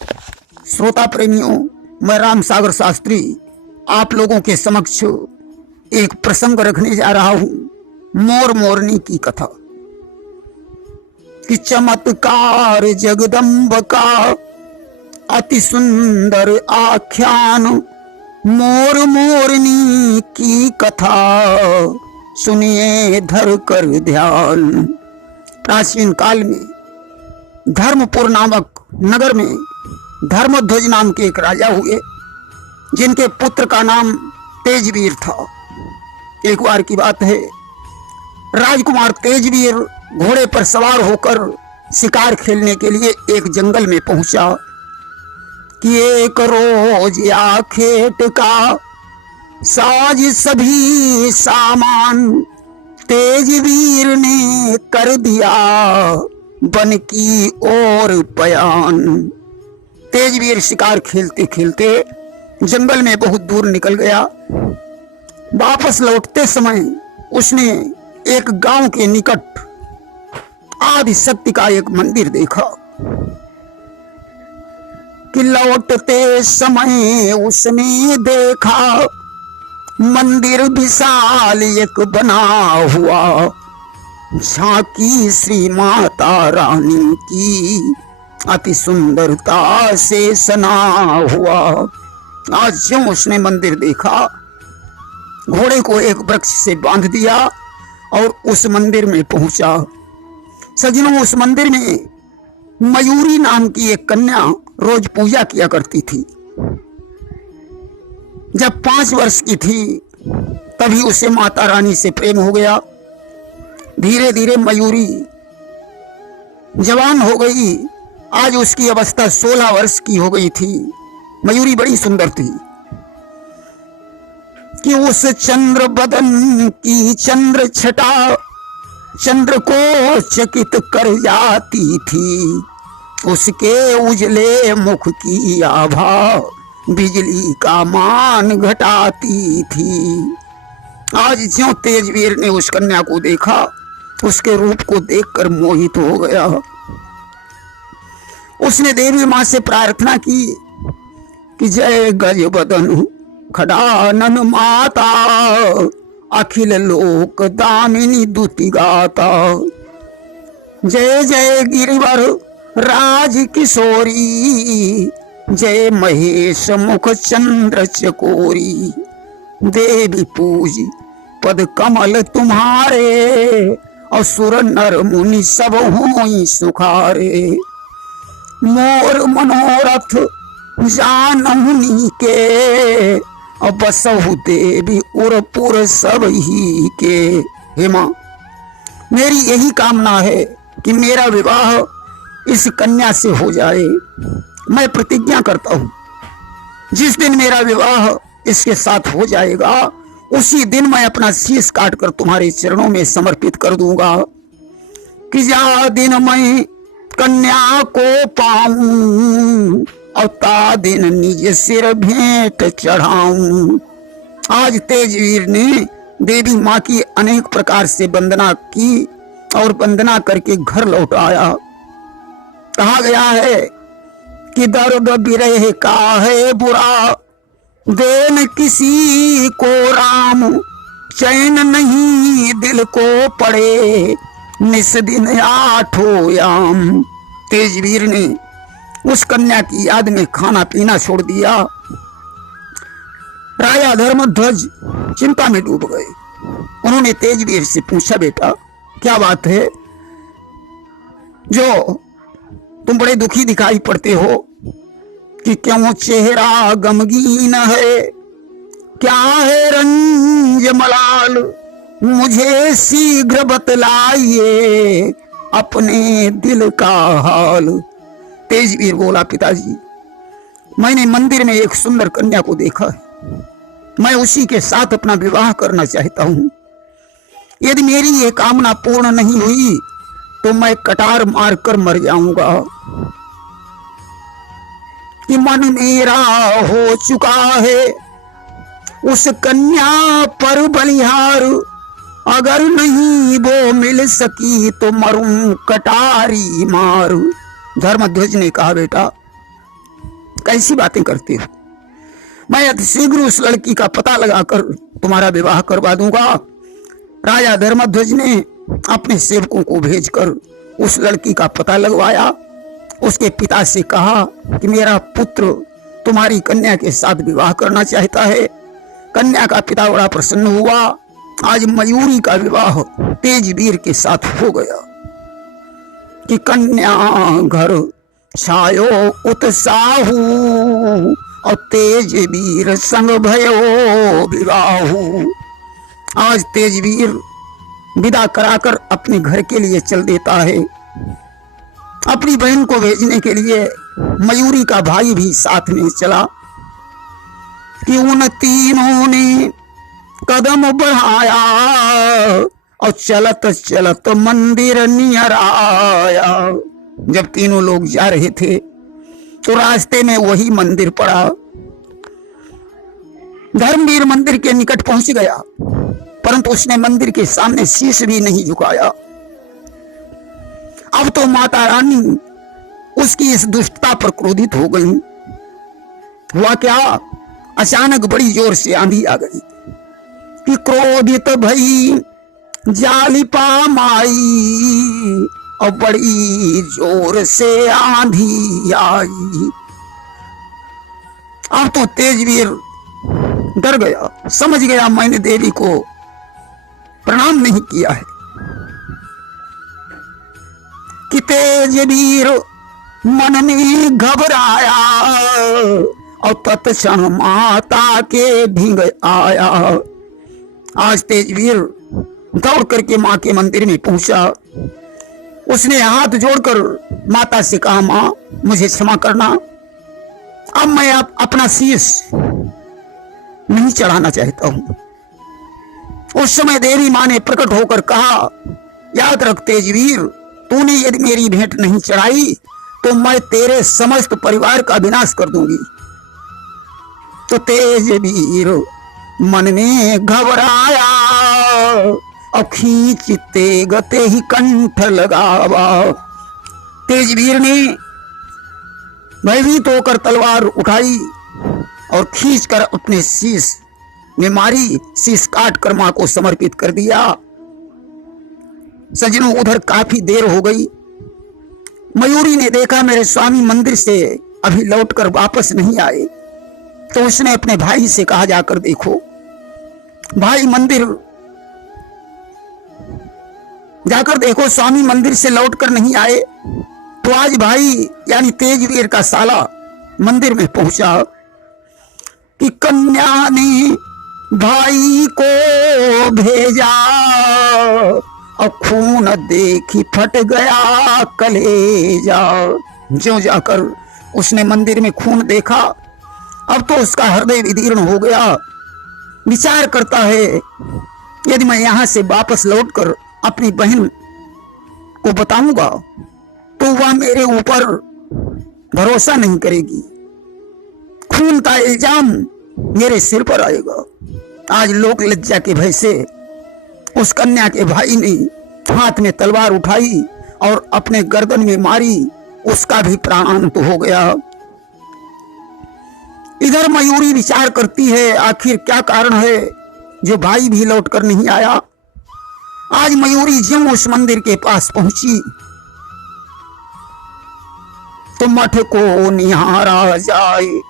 श्रोता प्रेमियों, मैं राम सागर शास्त्री आप लोगों के समक्ष एक प्रसंग रखने जा रहा हूं। मोर मोरनी की कथा कि चमत्कार जगदम्ब का अति सुंदर आख्यान, मोर मोरनी की कथा सुनिए धर कर ध्यान। प्राचीन काल में धर्मपुर नामक नगर में धर्मध्वज नाम के एक राजा हुए, जिनके पुत्र का नाम तेजवीर था। एक बार की बात है, राजकुमार तेजवीर घोड़े पर सवार होकर शिकार खेलने के लिए एक जंगल में पहुंचा कि एक रोज या खेत का साज सभी सामान तेजवीर ने कर दिया बन की ओर पयान। तेजवीर शिकार खेलते खेलते जंगल में बहुत दूर निकल गया। वापस लौटते समय उसने एक गांव के निकट आदि शक्ति का एक मंदिर देखा कि लौटते समय उसने देखा मंदिर विशाल एक बना हुआ, झांकी श्री माता रानी की अति सुंदरता से सना हुआ। आज ज्यों उसने मंदिर देखा, घोड़े को एक वृक्ष से बांध दिया और उस मंदिर में पहुंचा। सज्जनों, उस मंदिर में मयूरी नाम की एक कन्या रोज पूजा किया करती थी। जब 5 वर्ष की थी तभी उसे माता रानी से प्रेम हो गया। धीरे धीरे मयूरी जवान हो गई। आज उसकी अवस्था 16 वर्ष की हो गई थी। मयूरी बड़ी सुंदर थी कि उस चंद्र बदन की चंद्र छटा चंद्र को चकित कर जाती थी। उसके उजले मुख की आभा बिजली का मान घटाती थी। आज ज्यों तेजवीर ने उस कन्या को देखा, उसके रूप को देखकर मोहित हो गया। उसने देवी मां से प्रार्थना की कि जय गज बदन खडानन माता, अखिल लोक दामिनी दुति गाता। जय जय गिरिवर राज किशोरी, जय महेश मुख चंद्र चकोरी। देवी पूज पद कमल तुम्हारे, और सुर नर मुनि सब होई सुखारे। मोर मनोरथ जान मुनि के, और बसहु देवी उरपुर सब ही के। हे मां, मेरी यही कामना है कि मेरा विवाह इस कन्या से हो जाए। मैं प्रतिज्ञा करता हूं, जिस दिन मेरा विवाह इसके साथ हो जाएगा, उसी दिन मैं अपना शीश काटकर तुम्हारे चरणों में समर्पित कर दूंगा कि जा दिन मैं कन्या को पाऊं, और ता दिन निज सिर भेंट चढ़ाऊं। आज तेजवीर ने देवी मां की अनेक प्रकार से वंदना की और वंदना करके घर लौट आया। कहा गया है कि दर्द बिरह का है बुरा, देन किसी को राम, चैन नहीं दिल को पड़े, निस दिन आठों याम। तेजवीर ने उस कन्या की याद में खाना पीना छोड़ दिया। राजा धर्मध्वज चिंता में डूब गए। उन्होंने तेजवीर से पूछा, बेटा क्या बात है जो तुम बड़े दुखी दिखाई पड़ते हो, कि क्यों चेहरा गमगीन है, क्या है रंज मलाल, मुझे शीघ्र बतलाइए अपने दिल का हाल। तेजवीर बोला, पिताजी मैंने मंदिर में एक सुंदर कन्या को देखा है, मैं उसी के साथ अपना विवाह करना चाहता हूं। यदि मेरी ये कामना पूर्ण नहीं हुई तो मैं कटार मारकर मर जाऊंगा। कि मन मेरा हो चुका है उस कन्या पर बलिहार, अगर नहीं वो मिल सकी तो मरूं कटारी मार। धर्मध्वज ने कहा, बेटा कैसी बातें करते हो? मैं अतिशीघ्र उस लड़की का पता लगाकर तुम्हारा विवाह करवा दूंगा। राजा धर्मध्वज ने अपने सेवकों को भेजकर उस लड़की का पता लगवाया। उसके पिता से कहा कि मेरा पुत्र तुम्हारी कन्या के साथ विवाह करना चाहता है। कन्या का पिता बड़ा प्रसन्न हुआ। आज मयूरी का विवाह तेजवीर के साथ हो गया कि कन्या घर छायो उत्साहू और तेजवीर संग भयो विवाहू। आज तेजवीर विदा कराकर अपने घर के लिए चल देता है। अपनी बहन को भेजने के लिए मयूरी का भाई भी साथ में चला कि उन तीनों ने कदम बढ़ाया और चलत चलत मंदिर नियर आया। जब तीनों लोग जा रहे थे तो रास्ते में वही मंदिर पड़ा। धर्मवीर मंदिर के निकट पहुंच गया, परंतु उसने मंदिर के सामने शीश भी नहीं झुकाया। अब तो माता रानी उसकी इस दुष्टता पर क्रोधित हो गई। हुआ क्या, अचानक बड़ी जोर से आंधी आ गई कि क्रोधित भई जालिपा माई और बड़ी जोर से आंधी आई। अब तो तेजवीर डर गया, समझ गया मैंने देवी को प्रणाम नहीं किया है कि तेजवीर मन में घबराया और तत्क्षण माता के ढींग आया। आज तेजवीर दौड़ करके मां के मंदिर में पहुंचा। उसने हाथ जोड़कर माता से कहा, मां मुझे क्षमा करना, अब मैं अपना शीश नहीं चढ़ाना चाहता हूं। उस समय देवी मां ने प्रकट होकर कहा, याद रख तेजवीर, तूने यदि मेरी भेंट नहीं चढ़ाई तो मैं तेरे समस्त परिवार का विनाश कर दूंगी। तो तेजवीर मन में घबराया और खींचते गते ही कंठ लगावा। तेजवीर ने भयभीत होकर तलवार उठाई और खींचकर अपने शीश में मारी। शीश काटकर मां को समर्पित कर दिया। सज्जनों, उधर काफी देर हो गई। मयूरी ने देखा मेरे स्वामी मंदिर से अभी लौटकर वापस नहीं आए, तो उसने अपने भाई से कहा, जाकर देखो। भाई मंदिर जाकर देखो, स्वामी मंदिर से लौटकर नहीं आए। तो आज भाई यानी तेजवीर का साला मंदिर में पहुंचा कि कन्या ने भाई को भेजा और खून देखी फट गया कलेजा। जो जाकर उसने मंदिर में खून देखा, अब तो उसका हृदय विदीर्ण हो गया। विचार करता है, यदि मैं यहां से वापस लौटकर अपनी बहन को बताऊंगा तो वह मेरे ऊपर भरोसा नहीं करेगी, खून का इल्जाम मेरे सिर पर आएगा। आज लोक लज्जा के भय से उस कन्या के भाई ने हाथ में तलवार उठाई और अपने गर्दन में मारी। उसका भी प्राणांत हो गया। इधर मयूरी विचार करती है, आखिर क्या कारण है जो भाई भी लौटकर नहीं आया। आज मयूरी ज्यों उस मंदिर के पास पहुंची तो मठ को निहारा जाए,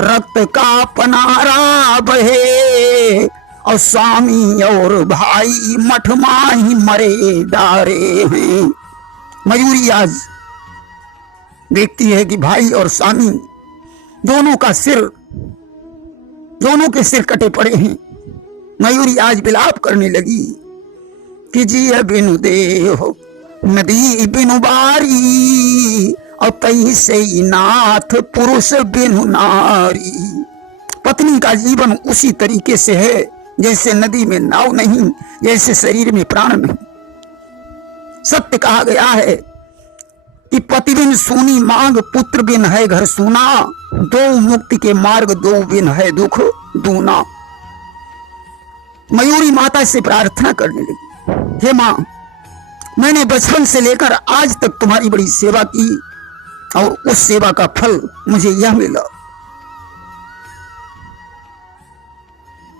रक्त का पनारा बहे और स्वामी और भाई मठ माही मरे डारे हैं। मयूरी आज देखती है कि भाई और स्वामी दोनों के सिर कटे पड़े हैं। मयूरी आज विलाप करने लगी कि जिय बिनु देह नदी बिनु बारी और तई से नाथ पुरुष बिनु नारी। पत्नी का जीवन उसी तरीके से है जैसे नदी में नाव नहीं, जैसे शरीर में प्राण नहीं। सत्य कहा गया है कि पति बिन सूनी मांग, पुत्र बिन है घर सूना, दो मुक्ति के मार्ग दो बिन है दुख दूना। मयूरी माता से प्रार्थना करने लगी, हे मां, मैंने बचपन से लेकर आज तक तुम्हारी बड़ी सेवा की, और उस सेवा का फल मुझे यह मिला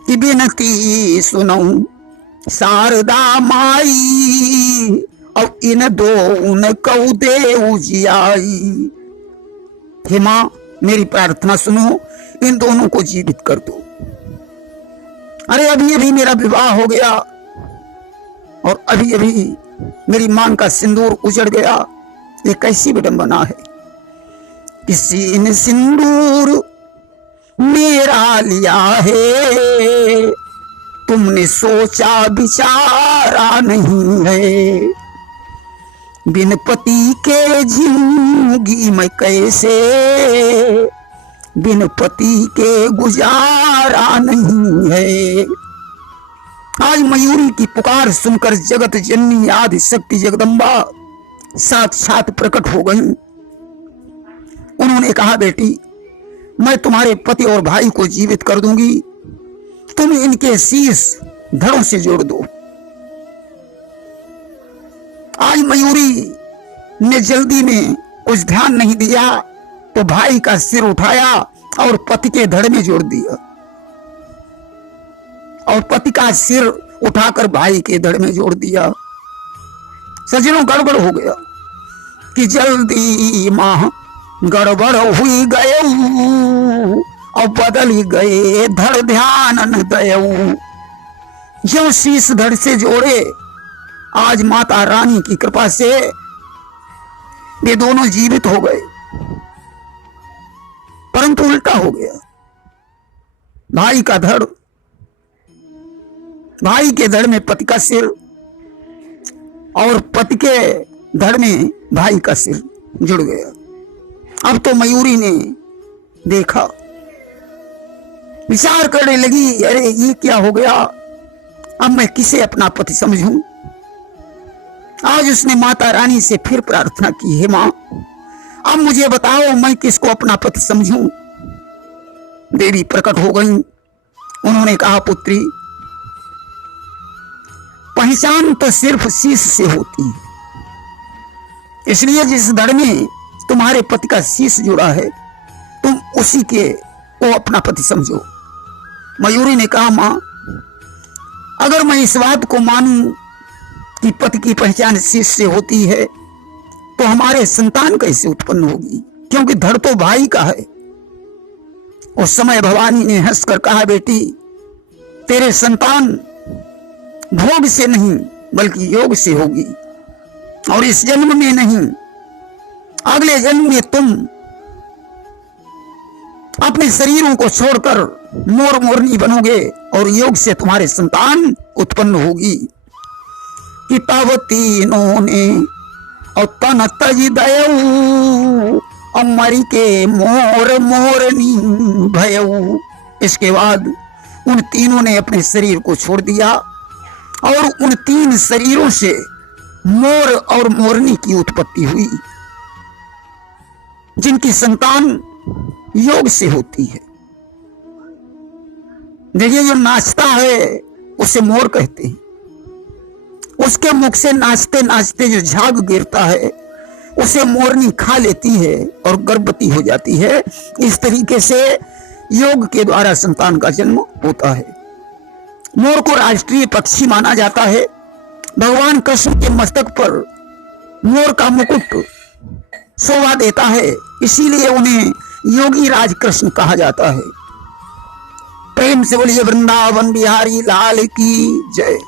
कि बिनती सुनो शारदा माई और इन दो उन कऊ देऊ जियाई। हे मां, मेरी प्रार्थना सुनो, इन दोनों को जीवित कर दो। अरे अभी अभी मेरा विवाह हो गया और अभी अभी मेरी मांग का सिंदूर उजड़ गया। ये कैसी विडंबना है। किसी ने सिंदूर मेरा लिया है, तुमने सोचा विचारा नहीं है। बिन पति के जिंदगी में कैसे, बिन पति के गुजारा नहीं है। आज मयूरी की पुकार सुनकर जगत जननी आदि शक्ति जगदम्बा साक्षात प्रकट हो गई। उन्होंने कहा, बेटी मैं तुम्हारे पति और भाई को जीवित कर दूंगी, तुम इनके शीश धड़ों से जोड़ दो। आज मयूरी ने जल्दी में कुछ ध्यान नहीं दिया तो भाई का सिर उठाया और पति के धड़ में जोड़ दिया, और पति का सिर उठाकर भाई के धड़ में जोड़ दिया। सज्जनों, गड़बड़ हो गया कि जल्दी मां गड़बड़ हुई गए और बदल ही गए धड़ ध्यान न दयऊ। जो शीश धड़ से जोड़े, आज माता रानी की कृपा से ये दोनों जीवित हो गए, परंतु उल्टा हो गया। भाई का धड़, भाई के धड़ में पति का सिर और पति के धड़ में भाई का सिर जुड़ गया। अब तो मयूरी ने देखा, विचार करने लगी, अरे ये क्या हो गया, अब मैं किसे अपना पति समझूं। आज उसने माता रानी से फिर प्रार्थना की, हे मां अब मुझे बताओ मैं किसको अपना पति समझूं। देवी प्रकट हो गई। उन्होंने कहा, पुत्री पहचान तो सिर्फ शीश से होती है, इसलिए जिस धड़ में तुम्हारे पति का शीश जुड़ा है तुम उसी के को अपना पति समझो। मयूरी ने कहा, मां अगर मैं इस बात को मानूं कि पति की पहचान शीश से होती है तो हमारे संतान कैसे उत्पन्न होगी, क्योंकि धड़ तो भाई का है। उस समय भवानी ने हंसकर कहा, बेटी तेरे संतान भोग से नहीं बल्कि योग से होगी, और इस जन्म में नहीं अगले जन्म में तुम अपने शरीरों को छोड़कर मोर मोरनी बनोगे और योग से तुम्हारे संतान उत्पन्न होगी। कि तब तीनों ने और तन तज दयऊ और मरी के मोर मोरनी भयऊ। इसके बाद उन तीनों ने अपने शरीर को छोड़ दिया और उन तीन शरीरों से मोर और मोरनी की उत्पत्ति हुई, जिनकी संतान योग से होती है। देखिए, जो नाचता है उसे मोर कहते हैं, उसके मुख से नाचते नाचते जो झाग गिरता है उसे मोरनी खा लेती है और गर्भवती हो जाती है। इस तरीके से योग के द्वारा संतान का जन्म होता है। मोर को राष्ट्रीय पक्षी माना जाता है। भगवान कृष्ण के मस्तक पर मोर का मुकुट शोभा देता है, इसीलिए उन्हें योगी राज कृष्ण कहा जाता है। प्रेम से बोलिए वृंदावन बिहारी लाल की जय।